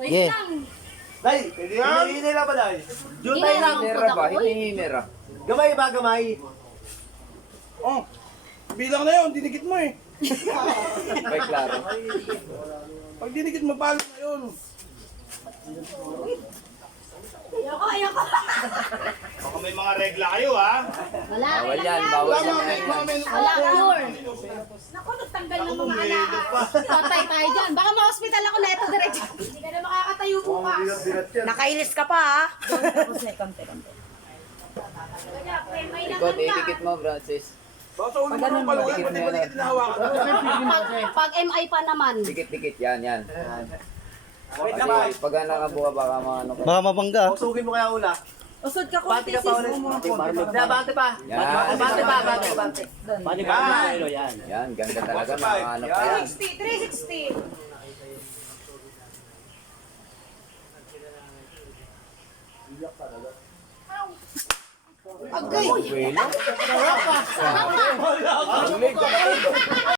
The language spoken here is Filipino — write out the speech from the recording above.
Wait Yeah. lang. Day, hinihinay lang ba, Day? Jutay lang. Hinera ba? Hinihimera. Gamay ba, gamay? Oh, bilang na yun, dinikit mo eh. May klaro. Pag dinikit mo, palo na yun. Ayoko. Baka may mga regla kayo, ha? Wala. Bawal yan, bawal yan. Wala, pure. Naku, nagtanggal ng mga anak. Patay tayo dyan. Baka ma-hospital ako na ito diretso. Hindi ka na makakatayo bukas. Nakailis ka pa ha? May Ikot, naman ka. itikit mo, Francis. Baka sa ulo mo naman palo, pati pa dikit na hawakan. Pag MI pa naman. Dikit-dikit, yan, yan. Wait Kasi lang, Day. pag nakabuka, baka maano ka. Baka mabangga. Usugin mo kaya ula. Usod ka Bante ka pa ulit. Bante pa. Yan. Bante pa, bante. Yan, ganda talaga, makaano pa yan. 360. Agay! Buwelo.